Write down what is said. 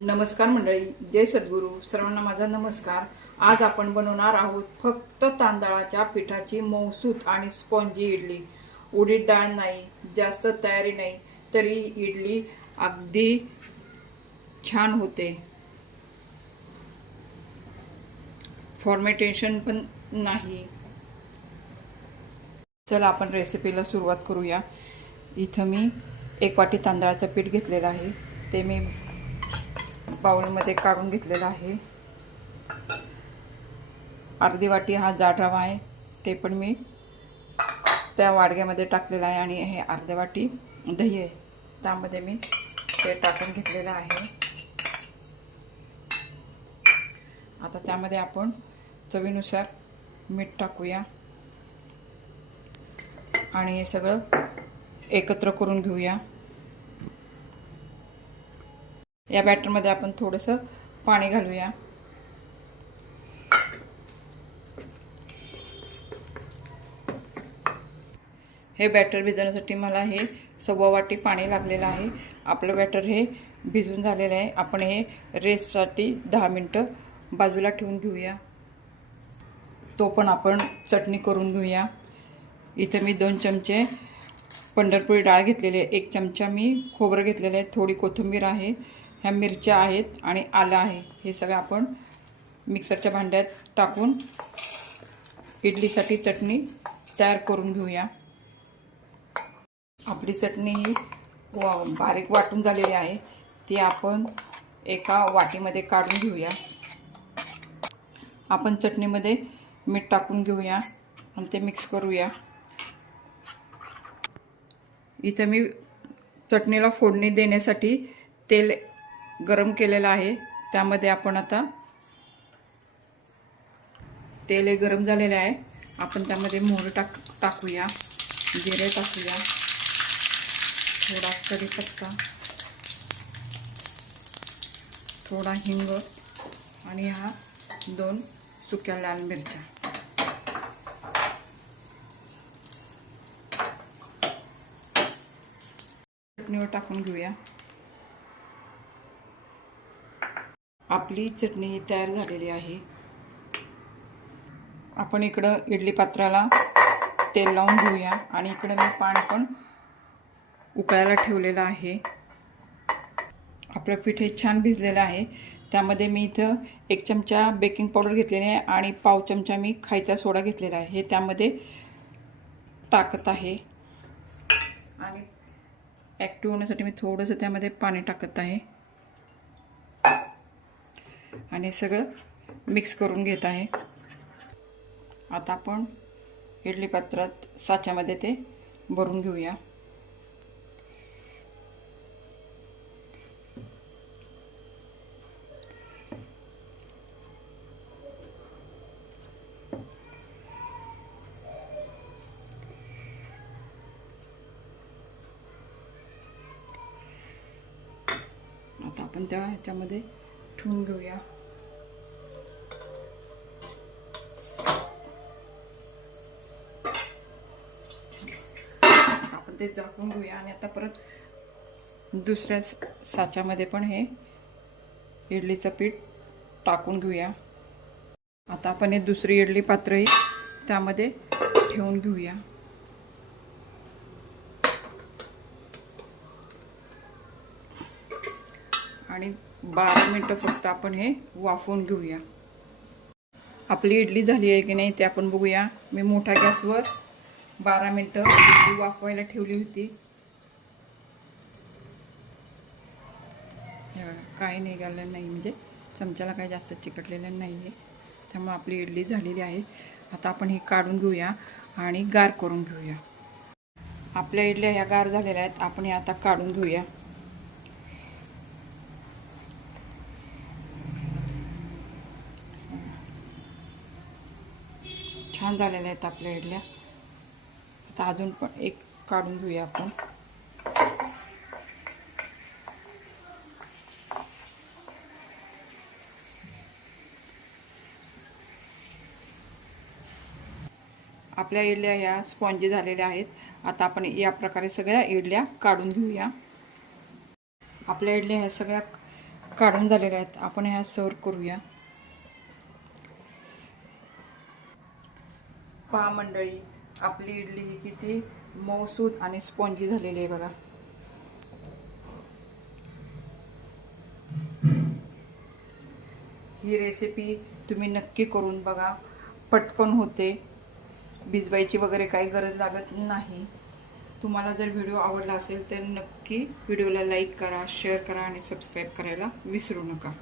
नमस्कार मंडळी, जय सद्गुरू. सर्वांना माझा नमस्कार. आज आपण बनवणार आहोत फक्त तांदळाच्या पिठाची मऊसूत आणि स्पॉन्जी इडली. उडीद डाळ नाही, जास्त तयारी नाही, तरी इडली अगदी छान होते. फॉर्मेटेशन पण नाही. चला आपण रेसिपीला सुरुवात करूया. इथं मी 1 वाटी तांदळाचं पीठ घेतलेलं आहे. ते मी बाउलमध्ये काढून घेतलेला आहे. अर्धी वाटी हा जाड रवा आहे, ते पण मी त्या वाडग्यामध्ये टाकलेला आहे. आणि हे अर्धी वाटी दही आहे, त्यामध्ये मी ते टाकून घेतलेलं आहे. आता त्यामध्ये आपण चवीनुसार मीठ टाकूया आणि हे सगळं एकत्र करून घेऊया. या बॅटरमध्ये आपण थोडंसं पाणी घालूया. हे बॅटर भिजवण्यासाठी मला हे 1.25 वाटी पाणी लागलेलं आहे. आपलं बॅटर हे भिजून झालेलं आहे. आपण हे रेस्टसाठी 10 मिनटं बाजूला ठेवून घेऊया. तो पण आपण चटणी करून घेऊया. इथे मी 2 चमचे पंढरपुरी डाळ घेतलेली आहे, 1 चमचा मी खोबरं घेतलेलं आहे, थोडी कोथिंबीर आहे, ह्या मिरच्या आहेत आणि आलं आहे. हे सगळं आपण मिक्सरच्या भांड्यात टाकून इडलीसाठी चटणी तयार करून घेऊया. आपली चटणी ही बारीक वाटून झालेली आहे, ती आपण एका वाटीमध्ये काढून घेऊया. आपण चटणीमध्ये मीठ टाकून घेऊया आणि ते मिक्स करूया. इथं मी चटणीला फोडणी देण्यासाठी तेल गरम केलेलं आहे. त्यामध्ये आपण आता तेल गरम झालेले आहे. आपण त्यामध्ये मोहरी टाकूया, जिरे टाकूया, थोडा कढीपत्ता, थोडा हिंग आणि ह्या 2 सुक्या लाल मिरच्या. चटणीवर टाकून घेऊया. आपली चटणी तयार झालेली आहे. आपण इकडं इडली पात्राला तेल लावून घेऊया आणि इकडं मी पाणी पण उकळायला ठेवलेलं आहे. आपलं पीठ हे छान भिजलेलं आहे. त्यामध्ये मी इथं 1 चमचा बेकिंग पावडर घेतलेली आहे आणि पाव चमचा मी खायचा सोडा घेतलेला आहे, हे त्यामध्ये टाकत आहे. आणि ॲक्टिव्ह होण्यासाठी मी थोडंसं त्यामध्ये पाणी टाकत आहे आणि सगळं मिक्स करून घेत आहे. आता आपण इडली पात्रात साच्यामध्ये ते भरून घेऊया. आता आपण त्या ह्याच्यामध्ये ठेवून घेऊया. आपण ते झाकून घेऊया आणि आता परत दुसऱ्या साच्यामध्ये पण हे इडलीचं पीठ टाकून घेऊया. आता आपण हे दुसरी इडली पात्रही त्यामध्ये ठेवून घेऊया. आणि 12 मिनटं फक्त आपण हे वाफवून घेऊया. आपली इडली झाली आहे की नाही ते आपण बघूया. मी मोठ्या गॅसवर 12 मिनटं इडली वाफवायला ठेवली होती. काही निघालं नाही, म्हणजे चमच्याला काही जास्त चिकटलेलं नाही आहे. त्यामुळे आपली इडली झालेली आहे. आता आपण ही काढून घेऊया आणि गार करून घेऊया. आपल्या इडल्या ह्या गार झालेल्या आहेत. आपण हे आता काढून घेऊया. छान झालेल्या आहेत आपल्या इडल्या. आता अजून पण एक काढून घेऊया आपण. आपल्या इडल्या ह्या स्पॉन्जी झालेल्या आहेत. आता आपण या प्रकारे सगळ्या इडल्या काढून घेऊया. आपल्या इडल्या ह्या सगळ्या काढून झालेल्या आहेत. आपण ह्या सर्व करूया. पहा मंडळी, आपली इडली ही किती मऊसूत आणि स्पॉन्जी झालेली आहे बघा. ही रेसिपी तुम्ही नक्की करून बघा. पटकन होते, भिजवायची वगैरे काही गरज लागत नाही. तुम्हाला जर व्हिडिओ आवडला असेल तर नक्की व्हिडिओला लाईक करा, शेअर करा आणि सबस्क्राईब करायला विसरू नका.